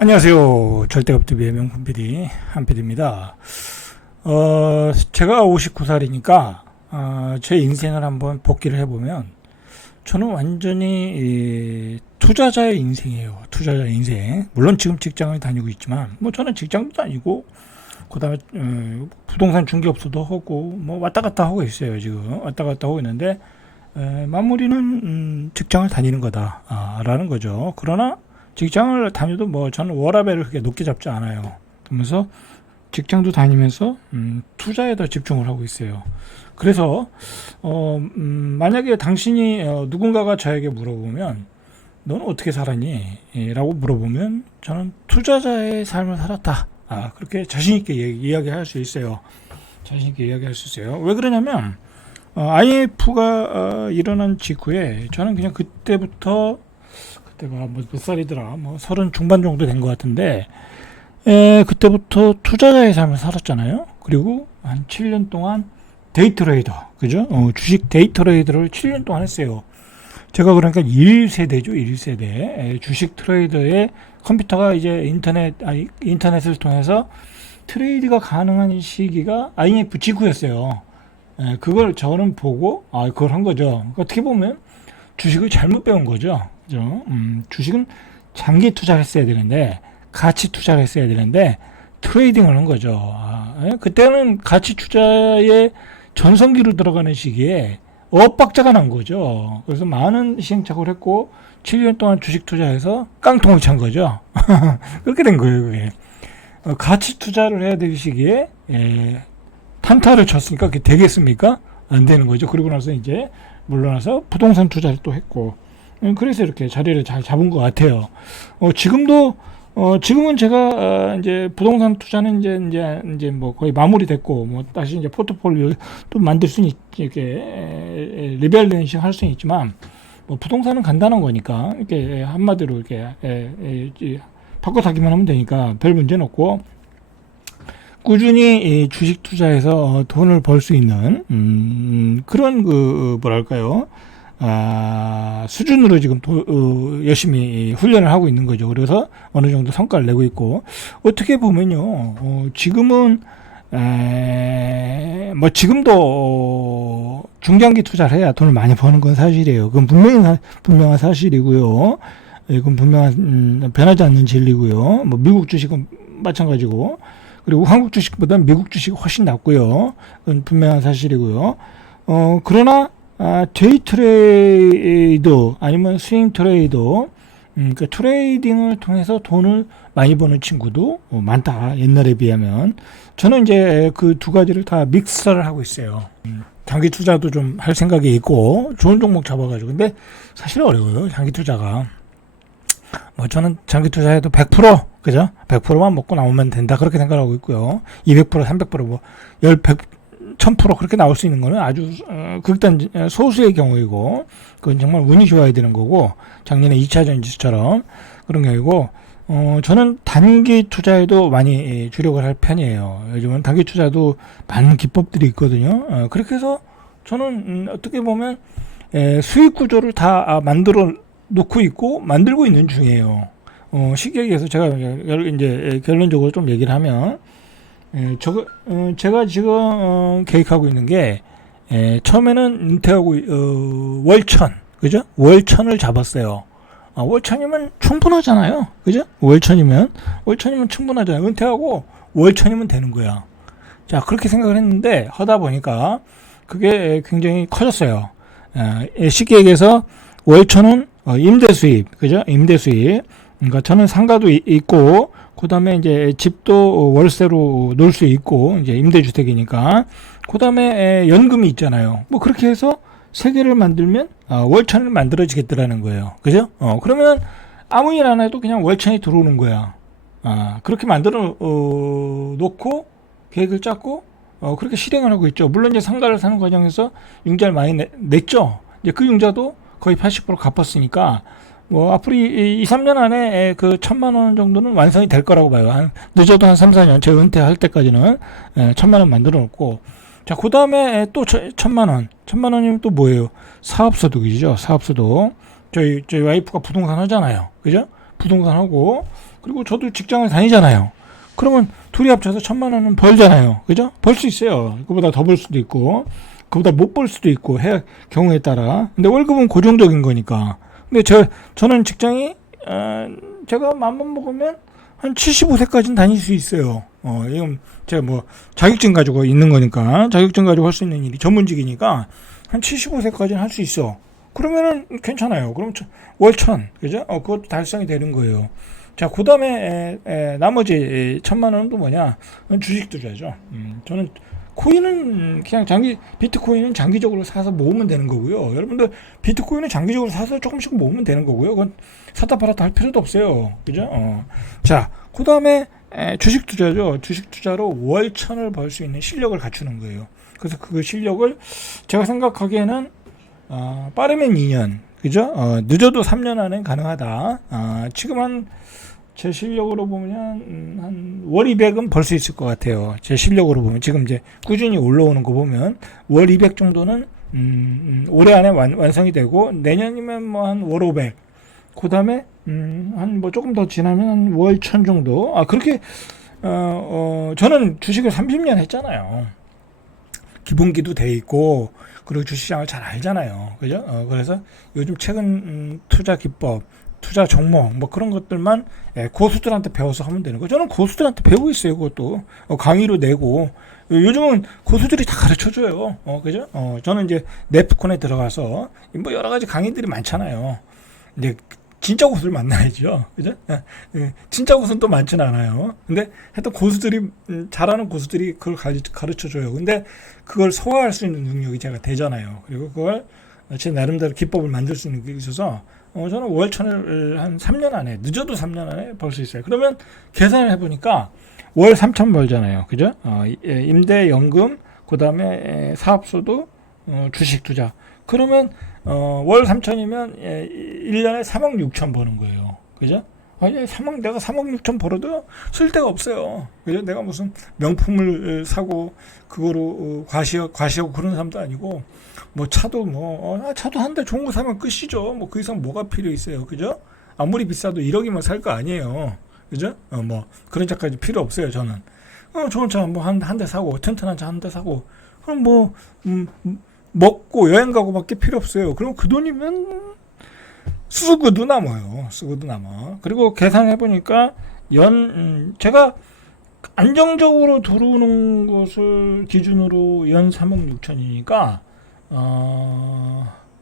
안녕하세요. 절대급TV의 명품 PD 한PD입니다. 제가 59살이니까 제 인생을 한번 복기를 해보면 저는 완전히 투자자의 인생이에요. 투자자의 인생. 물론 지금 직장을 다니고 있지만 뭐 저는 직장도 다니고 그다음에 부동산 중개업소도 하고 뭐 왔다 갔다 하고 있어요. 지금 왔다 갔다 하고 있는데 마무리는 직장을 다니는 거다라는 거죠. 그러나 직장을 다녀도 뭐 저는 워라밸을 그렇게 높게 잡지 않아요. 그러면서 직장도 다니면서 투자에 더 집중을 하고 있어요. 그래서 만약에 당신이 누군가가 저에게 물어보면 넌 어떻게 살았니? 라고 물어보면 저는 투자자의 삶을 살았다. 그렇게 자신있게 이야기할 수 있어요. 자신있게 이야기할 수 있어요. 왜 그러냐면 IMF가 일어난 직후에 저는 그냥 그때가 몇 살이더라, 뭐 30 중반 정도 된 것 같은데, 그때부터 투자자의 삶을 살았잖아요. 그리고 한 7년 동안 데이트레이더, 그죠? 주식 데이트레이더를 7년 동안 했어요. 제가 그러니까 1세대죠, 1세대. 주식 트레이더의 컴퓨터가 이제 인터넷을 통해서 트레이드가 가능한 시기가 IMF 직후였어요. 그걸 저는 보고, 그걸 한 거죠. 어떻게 보면 주식을 잘못 배운 거죠. 그죠? 주식은 장기 투자를 했어야 되는데, 가치 투자를 했어야 되는데, 트레이딩을 한 거죠. 그때는 가치 투자에 전성기로 들어가는 시기에 엇박자가 난 거죠. 그래서 많은 시행착오를 했고, 7년 동안 주식 투자해서 깡통을 찬 거죠. 그렇게 된 거예요, 그게. 가치 투자를 해야 될 시기에, 탄타를 쳤으니까 그게 되겠습니까? 안 되는 거죠. 그리고 나서 이제 물러나서 부동산 투자를 또 했고, 그래서 이렇게 자리를 잘 잡은 것 같아요. 지금은 제가 이제 부동산 투자는 이제 뭐 거의 마무리됐고, 뭐 다시 이제 포트폴리오 또 만들 수는 이렇게 리밸런싱 할 수는 있지만, 뭐 부동산은 간단한 거니까 이렇게 한마디로 이렇게 바꿔 사기만 하면 되니까 별 문제는 없고, 꾸준히 주식 투자해서 돈을 벌 수 있는 그런 뭐랄까요, 수준으로 지금 열심히 훈련을 하고 있는 거죠. 그래서 어느 정도 성과를 내고 있고, 어떻게 보면요, 지금은 뭐 지금도 중장기 투자를 해야 돈을 많이 버는 건 사실이에요. 그건 분명한 사실이고요. 이건 분명한 변하지 않는 진리고요. 뭐 미국 주식은 마찬가지고, 그리고 한국 주식보다 미국 주식이 훨씬 낫고요. 그건 분명한 사실이고요. 그러나 데이 트레이더 아니면 스윙 트레이더, 그러니까 트레이딩을 통해서 돈을 많이 버는 친구도 많다. 옛날에 비하면. 저는 이제 그 두 가지를 다 믹서를 하고 있어요. 장기 투자도 좀 할 생각이 있고, 좋은 종목 잡아가지고. 근데 사실 어려워요, 장기 투자가. 뭐 저는 장기 투자해도 100%, 그죠? 100%만 먹고 나오면 된다, 그렇게 생각하고 있고요. 200%, 300%, 뭐 1000% 그렇게 나올 수 있는 거는 아주 극단 소수의 경우이고, 그건 정말 운이 좋아야 되는 거고, 작년에 2차 전지수처럼 그런 경우이고, 저는 단기 투자에도 많이 주력을 할 편이에요. 요즘은 단기 투자도 많은 기법들이 있거든요. 그렇게 해서 저는 어떻게 보면 수익 구조를 다 만들어 놓고 있고 만들고 있는 중이에요. 쉽게 얘기해서 제가 이제 결론적으로 좀 얘기를 하면, 제가 지금 계획하고 있는 게, 처음에는 은퇴하고 월천, 그죠? 월천을 잡았어요. 월천이면 충분하잖아요, 그죠? 월천이면 충분하잖아요. 은퇴하고 월천이면 되는 거야. 자, 그렇게 생각을 했는데 하다 보니까 그게 굉장히 커졌어요. 쉽게 얘기해서 월천은 임대 수입, 그죠? 임대 수입. 그러니까 저는 상가도 있고, 그 다음에 이제 집도 월세로 놀 수 있고, 이제 임대주택이니까. 그 다음에 연금이 있잖아요. 뭐 그렇게 해서 세 개를 만들면 월천을 만들어지겠더라는 거예요. 그죠? 그러면 아무 일 안 해도 그냥 월천이 들어오는 거야. 그렇게 만들어 놓고 계획을 짰고, 그렇게 실행을 하고 있죠. 물론 이제 상가를 사는 과정에서 융자를 많이 냈죠. 이제 그 융자도 거의 80% 갚았으니까, 뭐 앞으로 2, 3년 안에 그 1000만 원 정도는 완성이 될 거라고 봐요. 늦어도 한 3, 4년, 제가 은퇴할 때까지는 1000만 원 만들어 놓고, 자, 그 다음에 또 1000만 원. 1000만 원이면 또 뭐예요? 사업소득이죠. 사업소득. 저희 와이프가 부동산 하잖아요. 그죠? 부동산 하고, 그리고 저도 직장을 다니잖아요. 그러면 둘이 합쳐서 1,000만 원은 벌잖아요. 그죠? 벌 수 있어요. 그보다 더 벌 수도 있고, 그보다 못 벌 수도 있고, 경우에 따라. 근데 월급은 고정적인 거니까. 근데 저는 직장이, 제가 맘만 먹으면 한 75세까지는 다닐 수 있어요. 이건 제가 뭐 자격증 가지고 있는 거니까, 자격증 가지고 할 수 있는 일이 전문직이니까 한 75세까지는 할 수 있어. 그러면은 괜찮아요. 그럼 월 1,000, 그죠? 그것도 달성이 되는 거예요. 자, 그 다음에 나머지 1,000만 원은 또 뭐냐? 주식 투자죠. 저는 코인은 그냥 비트코인은 장기적으로 사서 모으면 되는 거고요. 여러분들 비트코인은 장기적으로 사서 조금씩 모으면 되는 거고요. 그건 샀다 팔았다 할 필요도 없어요. 그죠? 자, 그 다음에 주식 투자죠. 주식 투자로 월 1,000을 벌 수 있는 실력을 갖추는 거예요. 그래서 그 실력을 제가 생각하기에는 빠르면 2년, 그죠? 늦어도 3년 안에 가능하다. 지금 제 실력으로 보면 한 월 200은 벌 수 있을 것 같아요. 제 실력으로 보면 지금 이제 꾸준히 올라오는 거 보면 월 200 정도는 올해 안에 완성이 되고, 내년이면 뭐 한 월 500. 그다음에 한 뭐 조금 더 지나면 한 월 1,000 정도. 그렇게 저는 주식을 30년 했잖아요. 기본기도 돼 있고, 그리고 주식시장을 잘 알잖아요. 그죠? 그래서 요즘 최근 투자 기법, 투자 종목 뭐 그런 것들만 고수들한테 배워서 하면 되는 거예요. 저는 고수들한테 배우고 있어요. 그것도 강의로 내고, 요즘은 고수들이 다 가르쳐 줘요. 그죠? 저는 이제 네프콘에 들어가서 뭐 여러 가지 강의들이 많잖아요. 이제 진짜 고수를 만나야죠. 그죠? 진짜 고수는 또 많지는 않아요. 근데 하여튼 고수들이, 잘하는 고수들이 그걸 가르쳐 줘요. 근데 그걸 소화할 수 있는 능력이 제가 되잖아요. 그리고 그걸 제 나름대로 기법을 만들 수 있는 게 있어서, 저는 월 1,000을 한 3년 안에, 늦어도 3년 안에 벌 수 있어요. 그러면 계산을 해보니까 월 3,000 벌잖아요. 그죠? 임대, 연금, 그 다음에 사업소득, 주식 투자. 그러면 월 3,000이면 1년에 3억 6천 버는 거예요. 그죠? 내가 3억 6천 벌어도 쓸데가 없어요. 그죠? 내가 무슨 명품을 사고 그거로 과시하고 그런 사람도 아니고, 뭐 차도 차도 한 대 좋은 거 사면 끝이죠. 뭐 그 이상 뭐가 필요 있어요. 그죠? 아무리 비싸도 1억이면 살 거 아니에요. 그죠? 뭐 그런 차까지 필요 없어요. 저는 좋은 차 뭐 한 대 사고, 튼튼한 차 한 대 사고, 그럼 뭐 먹고 여행 가고밖에 필요 없어요. 그럼 그 돈이면 쓰고도 남아요. 쓰고도 남아. 그리고 계산해 보니까 제가 안정적으로 들어오는 것을 기준으로 연 3억 6천이니까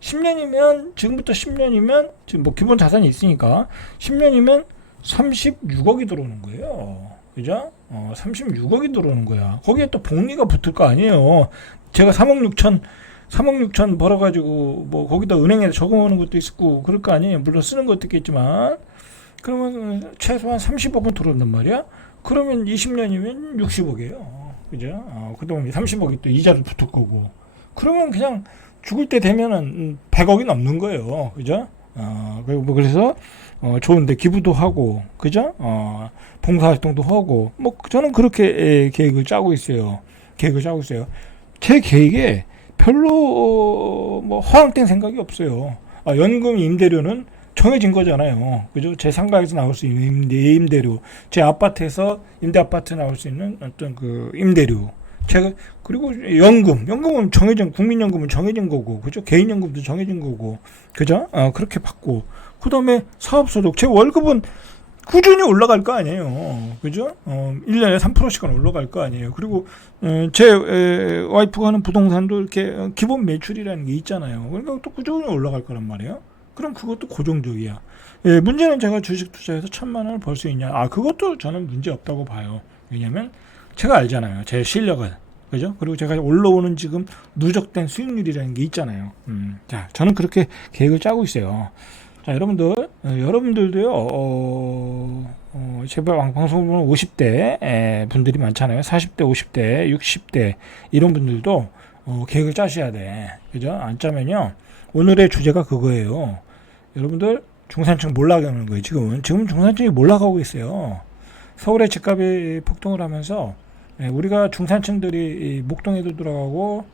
10년이면, 지금부터 10년이면 지금 뭐 기본 자산이 있으니까 10년이면 36억이 들어오는 거예요. 그죠? 36억이 들어오는 거야. 거기에 또 복리가 붙을 거 아니에요. 제가 3억 6천 벌어가지고 뭐 거기다 은행에 저금하는 것도 있고 그럴 거 아니에요. 물론 쓰는 것도 있겠지만, 그러면 최소한 30억은 들어온단 말이야. 그러면 20년이면 60억이에요. 그죠? 그동안 30억이 또 이자를 붙을 거고. 그러면 그냥 죽을 때 되면은 100억이 넘는 거예요. 그죠? 그래서 좋은데 기부도 하고, 그죠? 봉사활동도 하고, 뭐 저는 그렇게 계획을 짜고 있어요. 제 계획에 별로 뭐 허황된 생각이 없어요. 연금 임대료는 정해진 거잖아요. 그죠? 제 상가에서 나올 수 있는 임대료, 제 아파트에서 임대 아파트 나올 수 있는 어떤 그 임대료. 그리고 연금은 국민연금은 정해진 거고, 그죠? 개인연금도 정해진 거고, 그죠? 그렇게 받고, 그 다음에 사업소득, 제 월급은 꾸준히 올라갈 거 아니에요. 그죠? 1년에 3%씩은 올라갈 거 아니에요. 그리고, 제 와이프가 하는 부동산도 이렇게 기본 매출이라는 게 있잖아요. 그러니까 또 꾸준히 올라갈 거란 말이에요. 그럼 그것도 고정적이야. 문제는 제가 주식 투자해서 1,000만 원을 벌 수 있냐. 그것도 저는 문제 없다고 봐요. 왜냐면 제가 알잖아요. 제 실력을. 그죠? 그리고 제가 올라오는 지금 누적된 수익률이라는 게 있잖아요. 자, 저는 그렇게 계획을 짜고 있어요. 자, 여러분들도요, 제발 방송을 보면 50대 분들이 많잖아요. 40대, 50대, 60대, 이런 분들도 계획을 짜셔야 돼. 그죠? 안 짜면요, 오늘의 주제가 그거예요. 여러분들, 중산층 몰락하는 거예요. 지금 중산층이 몰락하고 있어요. 서울의 집값이 폭등을 하면서, 우리가 중산층들이 목동에도 들어가고,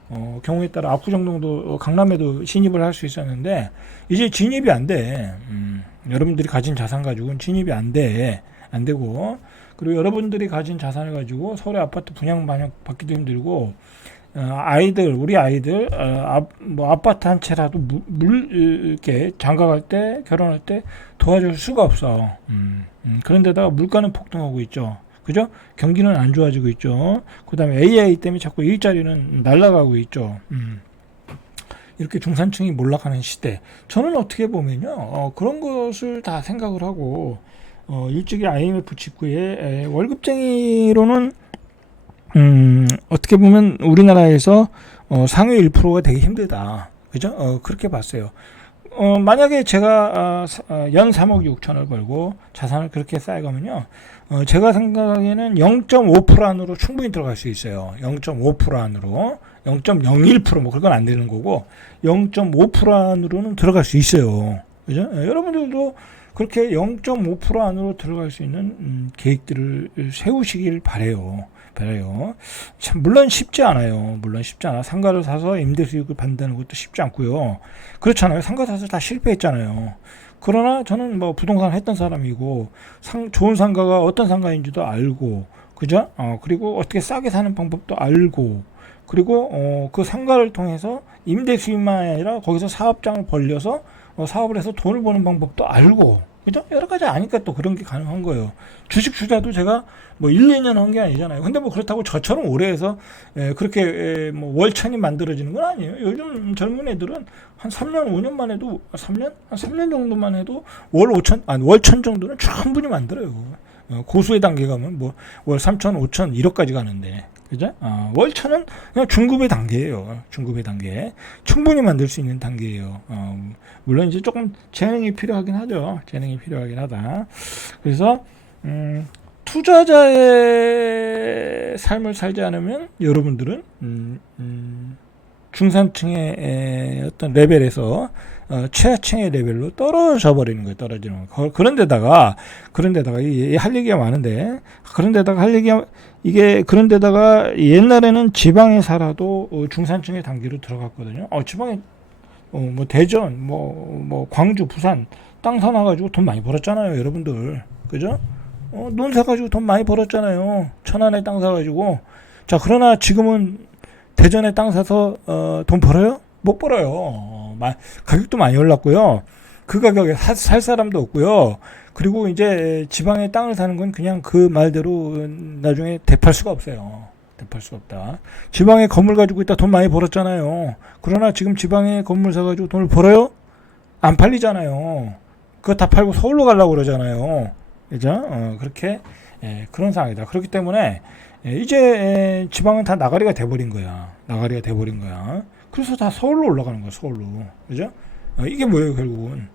경우에 따라 압구정동도, 강남에도 진입을 할 수 있었는데, 이제 진입이 안 돼. 여러분들이 가진 자산 가지고는 진입이 안 돼. 안 되고, 그리고 여러분들이 가진 자산을 가지고 서울의 아파트 분양 받기도 힘들고, 우리 아이들, 뭐 아파트 한 채라도 이렇게 장가갈 때, 결혼할 때 도와줄 수가 없어. 그런데다가 물가는 폭등하고 있죠. 그죠? 경기는 안 좋아지고 있죠. 그 다음에 AI 때문에 자꾸 일자리는 날아가고 있죠. 이렇게 중산층이 몰락하는 시대. 저는 어떻게 보면요, 그런 것을 다 생각을 하고, 일찍이 IMF 직후에 월급쟁이로는 어떻게 보면 우리나라에서 상위 1%가 되게 힘들다. 그죠? 그렇게 봤어요. 만약에 제가 연 3억 6천을 벌고 자산을 그렇게 쌓아가면요, 제가 생각하기에는 0.5% 안으로 충분히 들어갈 수 있어요. 0.5% 안으로. 0.01%뭐 그건 안 되는 거고 0.5% 안으로는 들어갈 수 있어요. 그죠? 여러분들도 그렇게 0.5% 안으로 들어갈 수 있는 계획들을 세우시길 바래요. 참 물론 쉽지 않아요. 상가를 사서 임대 수익을 받는다는 것도 쉽지 않고요. 그렇잖아요. 상가 사서 다 실패했잖아요. 그러나 저는 뭐 부동산 했던 사람이고 좋은 상가가 어떤 상가인지도 알고, 그죠? 그리고 어떻게 싸게 사는 방법도 알고, 그리고 그 상가를 통해서 임대 수익만 아니라 거기서 사업장을 벌려서 사업을 해서 돈을 버는 방법도 알고, 그죠? 여러 가지 아니까 또 그런 게 가능한 거예요. 주식 투자도 제가 뭐 1, 2년 한 게 아니잖아요. 근데 뭐 그렇다고 저처럼 오래 해서 그렇게 뭐 월천이 만들어지는 건 아니에요. 요즘 젊은 애들은 한 3년, 5년만 해도 3년? 한 3년 정도만 해도 월천 정도는 충분히 만들어요. 고수의 단계 가면 뭐 월 3천, 5천, 1억까지 가는데. 그죠? 월천은 그냥 중급의 단계예요. 중급의 단계. 충분히 만들 수 있는 단계예요. 물론 이제 조금 재능이 필요하긴 하죠. 재능이 필요하긴 하다. 그래서 투자자의 삶을 살지 않으면 여러분들은 중산층의 어떤 레벨에서 최하층의 레벨로 떨어져 버리는 거예요. 떨어지는 거. 그런데다가 할 얘기가 많은데, 그런데다가 옛날에는 지방에 살아도 중산층의 단계로 들어갔거든요. 지방에 뭐 대전, 뭐 광주, 부산 땅 사놔가지고 돈 많이 벌었잖아요, 여러분들. 그죠? 논 사가지고 돈 많이 벌었잖아요. 천안에 땅 사가지고. 자, 그러나 지금은 대전에 땅 사서 돈 벌어요? 못 벌어요. 가격도 많이 올랐고요. 그 가격에 살 사람도 없고요. 그리고 이제 지방에 땅을 사는 건 그냥 그 말대로 나중에 대팔 수가 없어요. 대팔 수가 없다. 지방에 건물 가지고 있다 돈 많이 벌었잖아요. 그러나 지금 지방에 건물 사가지고 돈을 벌어요? 안 팔리잖아요. 그거 다 팔고 서울로 가려고 그러잖아요. 그죠? 그렇게 그런 상황이다. 그렇기 때문에 이제 지방은 다 나가리가 돼버린 거야. 그래서 다 서울로 올라가는 거야. 서울로. 그죠? 이게 뭐예요, 결국은?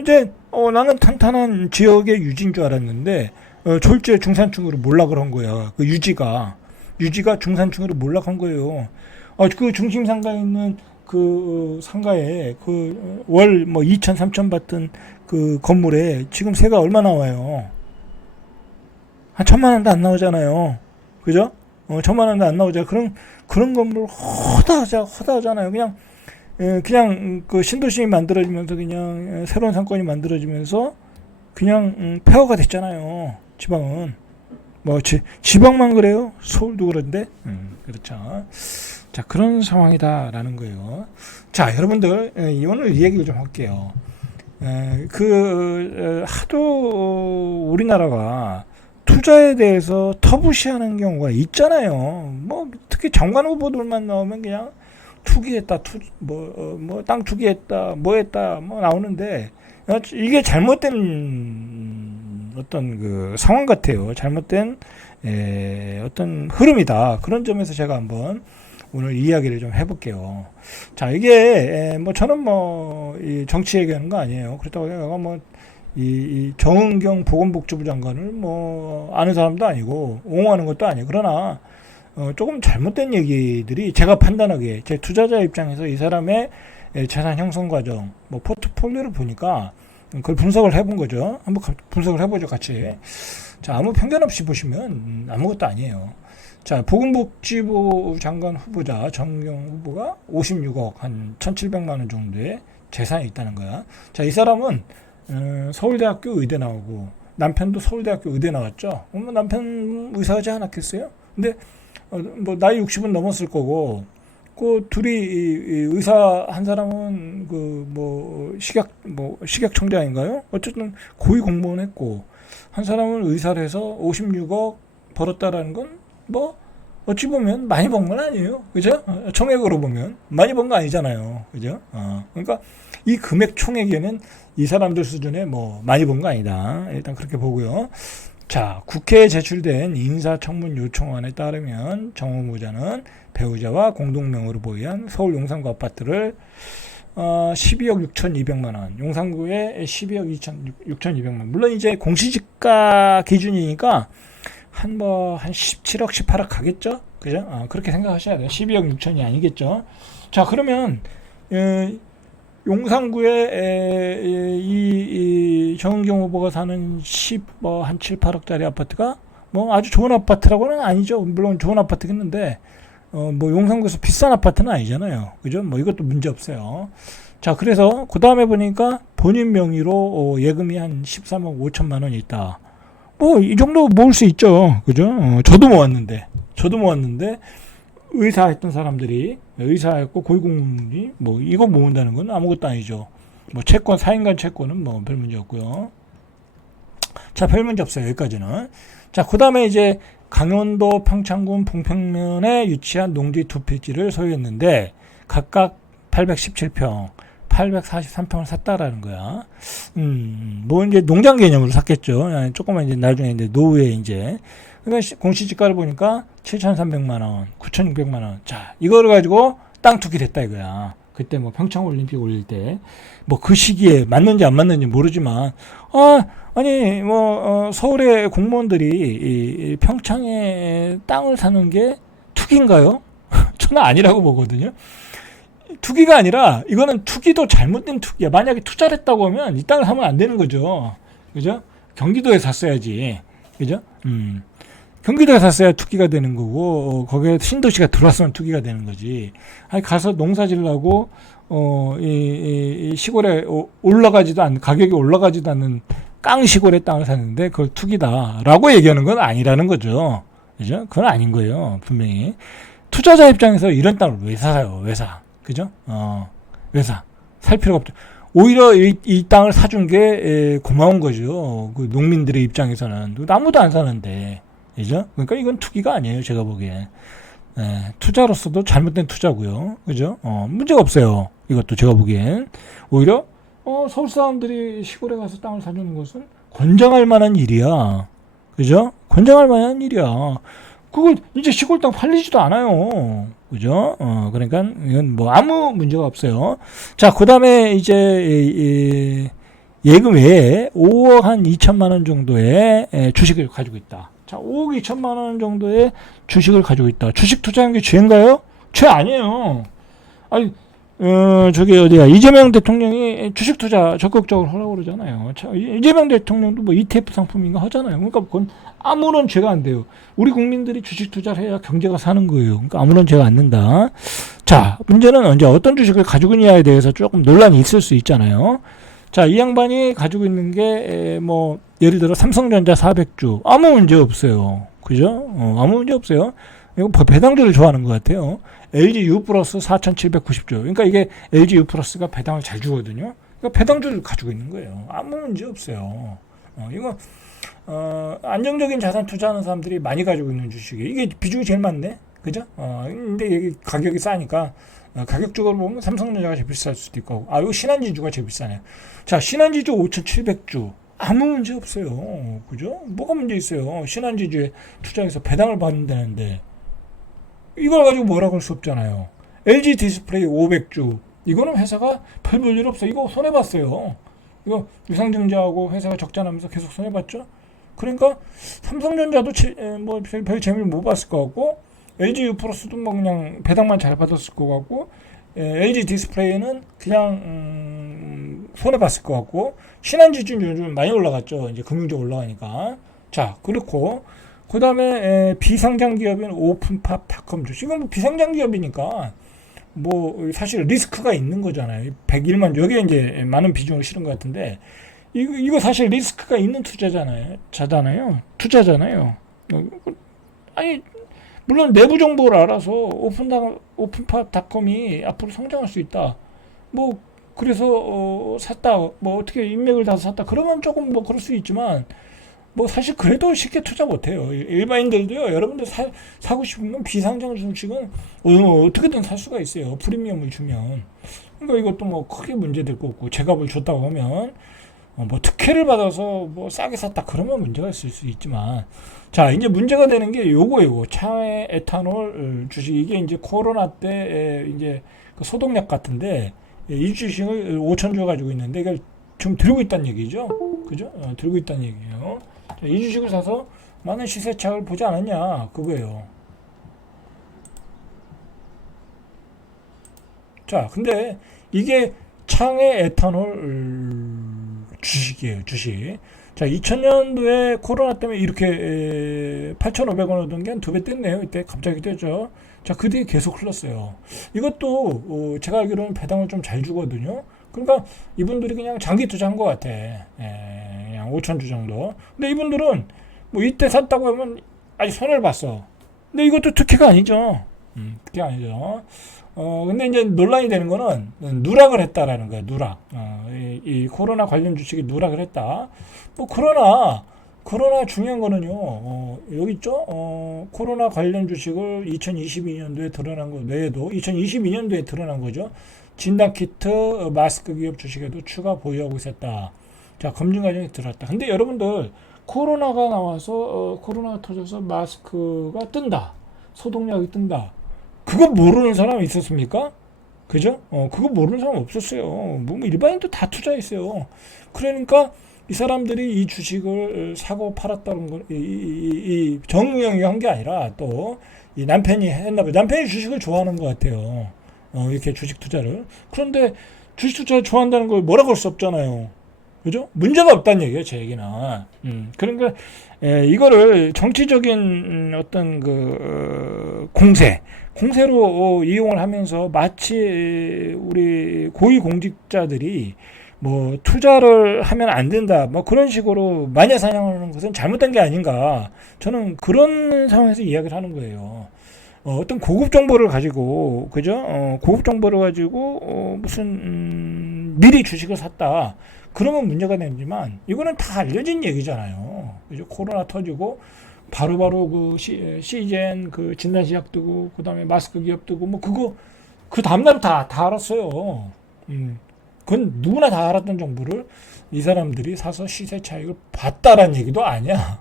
이제 나는 탄탄한 지역의 유지인 줄 알았는데 졸지에 중산층으로 몰락을 한 거야. 그 유지가 중산층으로 몰락한 거예요. 그 중심 상가에 있는 그 상가에 그 월 뭐 2천 3천 받던 그 건물에 지금 세가 얼마 나와요? 한 1,000만 원도 안 나오잖아요. 그죠? 1,000만 원도 안 나오잖아. 그런 건물 허다하잖아요. 그냥 그 신도심이 만들어지면서 그냥 새로운 상권이 만들어지면서 그냥 폐허가 됐잖아요. 지방은. 뭐 지방만 그래요? 서울도 그런데. 그렇죠. 자, 그런 상황이다라는 거예요. 자, 여러분들 오늘 이 얘기를 좀 할게요. 하도 우리나라가 투자에 대해서 터부시하는 경우가 있잖아요. 뭐 특히 장관 후보들만 나오면 그냥 투기했다, 땅 투기했다, 뭐했다, 뭐 나오는데 이게 잘못된 어떤 그 상황 같아요. 잘못된 어떤 흐름이다. 그런 점에서 제가 한번 오늘 이야기를 좀 해볼게요. 자, 이게 뭐 저는 이 정치 얘기하는 거 아니에요. 그렇다고 내가 이 정은경 보건복지부 장관을 아는 사람도 아니고 옹호하는 것도 아니에요. 그러나 조금 잘못된 얘기들이 제가 판단하기에 제 투자자 입장에서 이 사람의 재산 형성 과정, 포트폴리오를 보니까 그걸 분석을 해본 거죠. 한번 분석을 해보죠, 같이. 자, 아무 편견 없이 보시면 아무것도 아니에요. 자, 보건복지부 장관 후보자 정경 후보가 56억 한 1,700만 원 정도의 재산이 있다는 거야. 자, 이 사람은 서울대학교 의대 나오고 남편도 서울대학교 의대 나왔죠. 뭐 남편 의사하지 않았겠어요? 근데 뭐 나이 60은 넘었을 거고, 그 둘이 의사 한 사람은 그 뭐 식약청장인가요? 어쨌든 고위 공무원 했고, 한 사람은 의사를 해서 56억 벌었다라는 건 뭐 어찌 보면 많이 번 건 아니에요. 그죠? 총액으로 보면 많이 번 거 아니잖아요. 그죠? 그러니까 이 금액 총액에는 이 사람들 수준에 뭐 많이 번 거 아니다. 일단 그렇게 보고요. 자, 국회에 제출된 인사청문 요청안에 따르면 정 후보자는 배우자와 공동명의로 보유한 서울 용산구 아파트를 12억 6,200만 원, 용산구에 12억 6,200만 원. 물론 이제 공시지가 기준이니까 한 17억, 18억 가겠죠? 그죠? 그렇게 생각하셔야 돼요. 12억 6천이 아니겠죠? 자, 그러면 용산구에 이 정은경 후보가 사는 한 7, 8억짜리 아파트가 뭐 아주 좋은 아파트라고는 아니죠. 물론 좋은 아파트겠는데 뭐 용산구에서 비싼 아파트는 아니잖아요. 그죠? 뭐 이것도 문제 없어요. 자, 그래서 그 다음에 보니까 본인 명의로 예금이 한 13억 5천만 원이 있다. 뭐 이 정도 모을 수 있죠. 그죠? 저도 모았는데 의사했던 사람들이 의사했고 고위공무원이 뭐 이거 모은다는 건 아무것도 아니죠. 뭐 채권 4인간 채권은 뭐 별 문제 없고요. 자, 별 문제 없어요. 여기까지는. 자, 그다음에 이제 강원도 평창군 봉평면에 위치한 농지 두 필지를 소유했는데 각각 817평, 843평을 샀다라는 거야. 뭐 이제 농장 개념으로 샀겠죠. 조금만 이제 나중에 이제 노후에 이제. 그러니까 공시지가를 보니까 7,300만 원, 9,600만 원. 자, 이거를 가지고 땅 투기 됐다 이거야. 그때 뭐 평창 올림픽 올릴 때 뭐 그 시기에 맞는지 안 맞는지 모르지만 아니 뭐 서울의 공무원들이 이 평창에 땅을 사는 게 투기인가요? 저는 아니라고 보거든요. 투기가 아니라 이거는 투기도 잘못된 투기야. 만약에 투자를 했다고 하면 이 땅을 사면 안 되는 거죠. 그죠? 경기도에 샀어야지. 그죠? 경기도에 샀어야 투기가 되는 거고 거기에 신도시가 들어왔으면 투기가 되는 거지. 아니 가서 농사 지으려고 이 시골에 올라가지도 않는 가격이 올라가지도 않는 깡 시골의 땅을 샀는데 그걸 투기다라고 얘기하는 건 아니라는 거죠. 그죠? 그건 아닌 거예요. 분명히 투자자 입장에서 이런 땅을 왜 사요? 왜 사? 그죠? 왜 사? 살 필요가 없죠. 오히려 이 땅을 사준 게 고마운 거죠. 그 농민들의 입장에서는 아무도 안 사는데, 그죠? 그러니까 이건 투기가 아니에요. 제가 보기에 투자로서도 잘못된 투자고요. 그죠? 문제가 없어요. 이것도 제가 보기엔 오히려 서울 사람들이 시골에 가서 땅을 사주는 것은 권장할 만한 일이야. 그죠? 권장할 만한 일이야. 그걸 이제 시골 땅 팔리지도 않아요. 그죠? 그러니까 이건 뭐 아무 문제가 없어요. 자, 그 다음에 이제 예금 외에 5억 한 2천만 원 정도의 주식을 가지고 있다. 자, 5억 2천만 원 정도의 주식을 가지고 있다. 주식 투자하는 게 죄인가요? 죄 아니에요. 아니, 저기 어디야, 이재명 대통령이 주식 투자 적극적으로 하라고 그러잖아요. 자, 이재명 대통령도 뭐 ETF 상품인가 하잖아요. 그러니까 그건 아무런 죄가 안 돼요. 우리 국민들이 주식 투자를 해야 경제가 사는 거예요. 그러니까 아무런 죄가 안 된다. 자, 문제는 언제 어떤 주식을 가지고 있냐에 대해서 조금 논란이 있을 수 있잖아요. 자, 이 양반이 가지고 있는 게 뭐 예를 들어 삼성전자 400주 아무 문제 없어요. 그죠? 아무 문제 없어요. 이거 배당주를 좋아하는 것 같아요. LG U 플러스 4,790조. 그러니까 이게 LG U 플러스가 배당을 잘 주거든요. 그러니까 배당주를 가지고 있는 거예요. 아무 문제 없어요. 이거 안정적인 자산 투자하는 사람들이 많이 가지고 있는 주식이 이게 비중이 제일 많네. 그죠? 근데 이게 가격이 싸니까 가격적으로 보면 삼성전자가 제일 비쌀 수도 있고, 이거 신한지주가 제일 비싸네요. 자, 신한지주 5,700주. 아무 문제 없어요. 그죠? 뭐가 문제 있어요? 신한지주에 투자해서 배당을 받는다는데, 이걸 가지고 뭐라고 할 수 없잖아요. LG 디스플레이 500주. 이거는 회사가 별 볼 일 없어. 이거 손해봤어요. 이거 유상증자하고 회사가 적자나면서 계속 손해봤죠? 그러니까 삼성전자도 뭐 별 재미를 못 봤을 것 같고, LG U 플러스도 뭐 그냥 배당만 잘 받았을 것 같고, LG 디스플레이는 그냥 손해봤을 것 같고, 신한지주는 요즘 많이 올라갔죠. 이제 금융적 올라가니까. 자, 그렇고 그 다음에 비상장 기업인 오픈팝닷컴 주식. 이건 뭐 비상장 기업이니까 뭐 사실 리스크가 있는 거잖아요. 101만 여기에 이제 많은 비중을 실은 것 같은데, 이거 사실 리스크가 있는 투자잖아요. 아니, 물론 내부 정보를 알아서 오픈팟닷컴이 앞으로 성장할 수 있다. 뭐, 그래서, 샀다. 뭐, 어떻게 인맥을 다 샀다. 그러면 조금 뭐, 그럴 수 있지만, 뭐, 사실 그래도 쉽게 투자 못해요. 일반인들도요, 여러분들 사고 싶으면 비상장 주식은 어떻게든 살 수가 있어요. 프리미엄을 주면. 그러니까 이것도 뭐, 크게 문제될 거 없고, 제값을 줬다고 하면, 뭐 특혜를 받아서 뭐 싸게 샀다 그러면 문제가 있을 수 있지만, 자, 이제 문제가 되는 게 요거예요. 차의 에탄올 주식. 이게 이제 코로나 때 이제 그 소독약 같은데, 이 주식을 5천 주 가지고 있는데 이걸 지금 들고 있다는 얘기죠. 그죠? 들고 있다는 얘기예요. 자, 이 주식을 사서 많은 시세 차익을 보지 않았냐 그거예요. 자, 근데 이게 창의 에탄올 주식이에요, 주식. 자, 2000년도에 코로나 때문에 이렇게 8,500원 오던 게 한 두 배 뗐네요. 이때 갑자기 뛰었죠. 자, 그 뒤에 계속 흘렀어요. 이것도 제가 알기로는 배당을 좀 잘 주거든요. 그러니까 이분들이 그냥 장기 투자한 것 같아. 그냥 5,000주 정도. 근데 이분들은 뭐 이때 샀다고 하면 아직 손해를 봤어. 근데 이것도 특혜가 아니죠. 특혜가 아니죠. 근데 이제 논란이 되는 거는 누락을 했다라는 거야, 누락. 이 코로나 관련 주식이 누락을 했다. 뭐, 그러나 중요한 거는요, 여기 있죠? 코로나 관련 주식을 2022년도에 드러난 거 외에도 2022년도에 드러난 거죠. 진단키트, 마스크 기업 주식에도 추가 보유하고 있었다. 자, 검증 과정에 들어갔다. 근데 여러분들, 코로나가 나와서, 코로나가 터져서 마스크가 뜬다. 소독약이 뜬다. 그거 모르는 사람 있었습니까? 그죠? 그거 모르는 사람 없었어요. 뭐 일반인도 다 투자했어요. 그러니까 이 사람들이 이 주식을 사고 팔았다는 거, 이 정우영이 한 게 아니라 또 이 남편이 했나 봐요. 남편이 주식을 좋아하는 것 같아요. 이렇게 주식 투자를. 그런데 주식 투자를 좋아한다는 걸 뭐라고 할 수 없잖아요. 그죠? 문제가 없다는 얘기예요, 제 얘기는. 그러니까 이거를 정치적인 어떤 그 공세로 이용을 하면서 마치 우리 고위공직자들이 뭐 투자를 하면 안 된다, 뭐 그런 식으로 마녀사냥하는 것은 잘못된 게 아닌가. 저는 그런 상황에서 이야기를 하는 거예요. 어떤 고급 정보를 가지고, 그죠? 고급 정보를 가지고 무슨 미리 주식을 샀다. 그러면 문제가 되지만 이거는 다 알려진 얘기잖아요. 그죠? 코로나 터지고 바로바로 그 시젠 그 진단시약 뜨고 그다음에 마스크 기업 뜨고 뭐 그거 그 다음날 다 알았어요. 그건 누구나 다 알았던 정보를 이 사람들이 사서 시세 차익을 봤다라는 얘기도 아니야.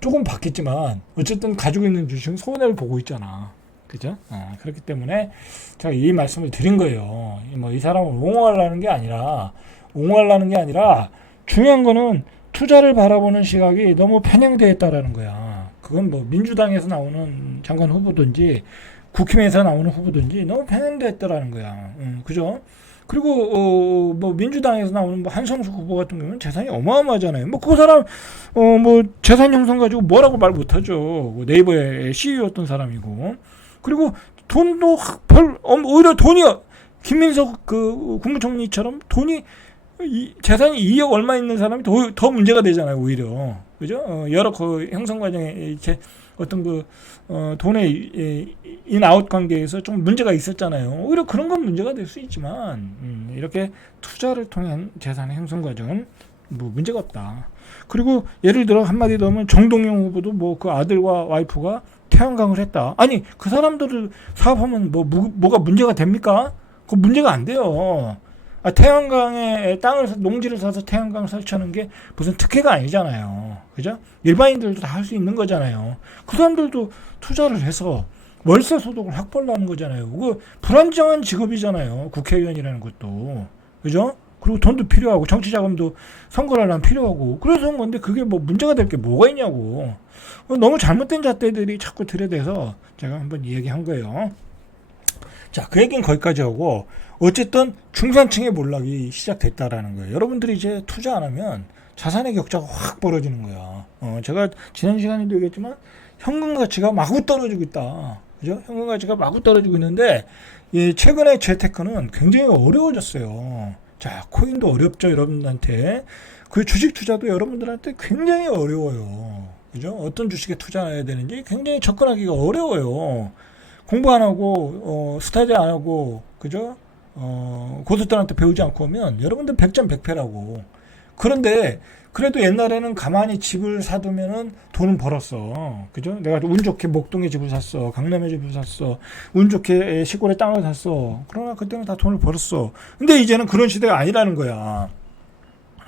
조금 봤겠지만 어쨌든 가지고 있는 주식은 손해를 보고 있잖아. 그죠? 그렇기 때문에 제가 이 말씀을 드린 거예요. 뭐 이 사람을 옹호하려는 게 아니라 중요한 거는 투자를 바라보는 시각이 너무 편향되어 있다라는 거야. 그건 뭐 민주당에서 나오는 장관 후보든지 국힘에서 나오는 후보든지 너무 편향되어 있다라는 거야. 그죠? 그리고 뭐 민주당에서 나오는 뭐 한성수 후보 같은 경우는 재산이 어마어마하잖아요. 뭐 그 사람 뭐 재산 형성 가지고 뭐라고 말 못하죠. 뭐 네이버의 CEO였던 사람이고. 그리고 돈도 오히려 돈이 김민석 그 국무총리처럼 돈이 재산이 2억 얼마 있는 사람이 더 문제가 되잖아요, 오히려. 그죠? 여러 그 형성 과정에 어떤 그 돈의 인아웃 관계에서 좀 문제가 있었잖아요. 오히려 그런 건 문제가 될 수 있지만 이렇게 투자를 통한 재산의 형성 과정은 뭐 문제가 없다. 그리고 예를 들어 한마디 더 하면 정동영 후보도 뭐 그 아들과 와이프가 태양광을 했다. 아니 그 사람들을 사업하면 뭐가 문제가 됩니까? 그 문제가 안 돼요. 태양광에 농지를 사서 태양광 설치하는 게 무슨 특혜가 아니잖아요. 그죠? 일반인들도 다 할 수 있는 거잖아요. 그 사람들도 투자를 해서 월세 소득을 확보를 하는 거잖아요. 그거 불안정한 직업이잖아요. 국회의원이라는 것도. 그죠? 그리고 돈도 필요하고 정치 자금도 선거를 하려면 필요하고 그래서 한 건데 그게 뭐 문제가 될 게 뭐가 있냐고. 너무 잘못된 잣대들이 자꾸 들여대서 제가 한번 이야기한 거예요. 자, 그 얘기는 거기까지 하고 어쨌든 중산층의 몰락이 시작됐다라는 거예요. 여러분들이 이제 투자 안 하면 자산의 격차가 확 벌어지는 거야. 제가 지난 시간에도 얘기했지만 현금 가치가 마구 떨어지고 있다. 그죠? 현금 가치가 마구 떨어지고 있는데 최근에 재테크는 굉장히 어려워졌어요. 자, 코인도 어렵죠, 여러분들한테. 그 주식 투자도 여러분들한테 굉장히 어려워요. 그죠? 어떤 주식에 투자해야 되는지 굉장히 접근하기가 어려워요. 공부 안 하고, 스타디 안 하고, 그죠? 고수들한테 배우지 않고 오면 여러분들 백전백패라고. 그런데 그래도 옛날에는 가만히 집을 사두면은 돈을 벌었어. 그죠? 내가 운 좋게 목동에 집을 샀어. 강남에 집을 샀어. 운 좋게 시골에 땅을 샀어. 그러나 그때는 다 돈을 벌었어. 근데 이제는 그런 시대가 아니라는 거야.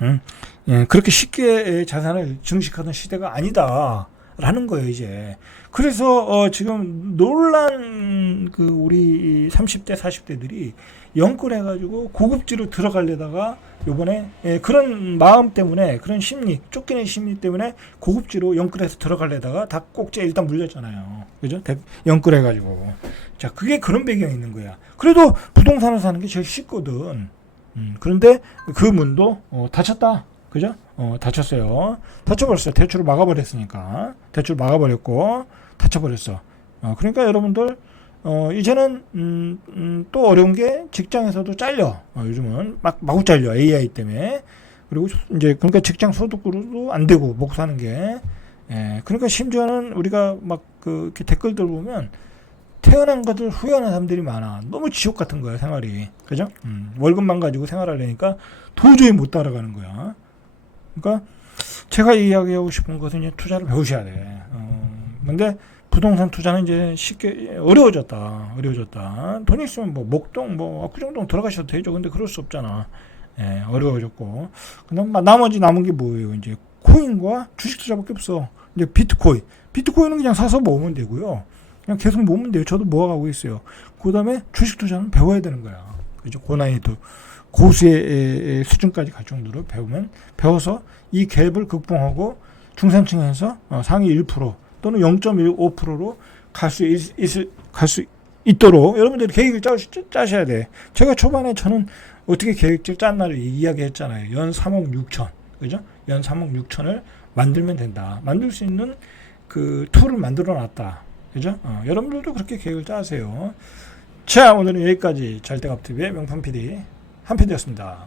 응? 예, 그렇게 쉽게 자산을 증식하는 시대가 아니다. 라는 거예요, 이제. 그래서, 지금 놀란 우리 30대, 40대들이 연끌해가지고 고급지로 들어가려다가 요번에, 그런 마음 때문에, 그런 심리, 쫓기는 심리 때문에 고급지로 연끌해서 들어가려다가 다 꼭지에 일단 물렸잖아요. 그죠? 연끌해가지고. 자, 그게 그런 배경이 있는 거야. 그래도 부동산을 사는 게 제일 쉽거든. 그런데 그 문도, 닫혔다. 그죠? 닫혔어요. 닫혀버렸어요. 대출을 막아버렸으니까. 대출 막아버렸고, 닫혀버렸어. 그러니까 여러분들, 이제는, 또 어려운 게 직장에서도 잘려. 요즘은 마구 잘려. AI 때문에. 그리고 이제, 그러니까 직장 소득으로도 안 되고, 먹고 사는 게. 예, 그러니까 심지어는 우리가 이렇게 댓글들 보면, 태어난 것을 후회하는 사람들이 많아. 너무 지옥 같은 거야, 생활이. 그죠? 월급만 가지고 생활하려니까 도저히 못 따라가는 거야. 그러니까 제가 이야기하고 싶은 것은 이제 투자를 배우셔야 돼. 근데 부동산 투자는 이제 쉽게 어려워졌다. 돈 있으면 목동 압구정동 들어가셔도 되죠. 근데 그럴 수 없잖아. 예, 어려워졌고. 그다음 나머지 남은 게 뭐예요? 이제 코인과 주식 투자밖에 없어. 이제 비트코인은 그냥 사서 모으면 되고요. 그냥 계속 모으면 돼요. 저도 모아가고 있어요. 그다음에 주식 투자는 배워야 되는 거야. 그죠? 고난이도. 고수의 수준까지 갈 정도로 배워서 이 갭을 극복하고 중산층에서 상위 1% 또는 0.15%로 갈 수 있도록 여러분들이 계획을 짜셔야 돼. 제가 초반에 저는 어떻게 계획을 짰나를 이야기했잖아요. 연 3억 6천. 그죠? 연 3억 6천을 만들면 된다. 만들 수 있는 그 툴을 만들어 놨다. 그죠? 여러분들도 그렇게 계획을 짜세요. 자, 오늘은 여기까지 잘때갑TV의 명품 PD 한편이었습니다.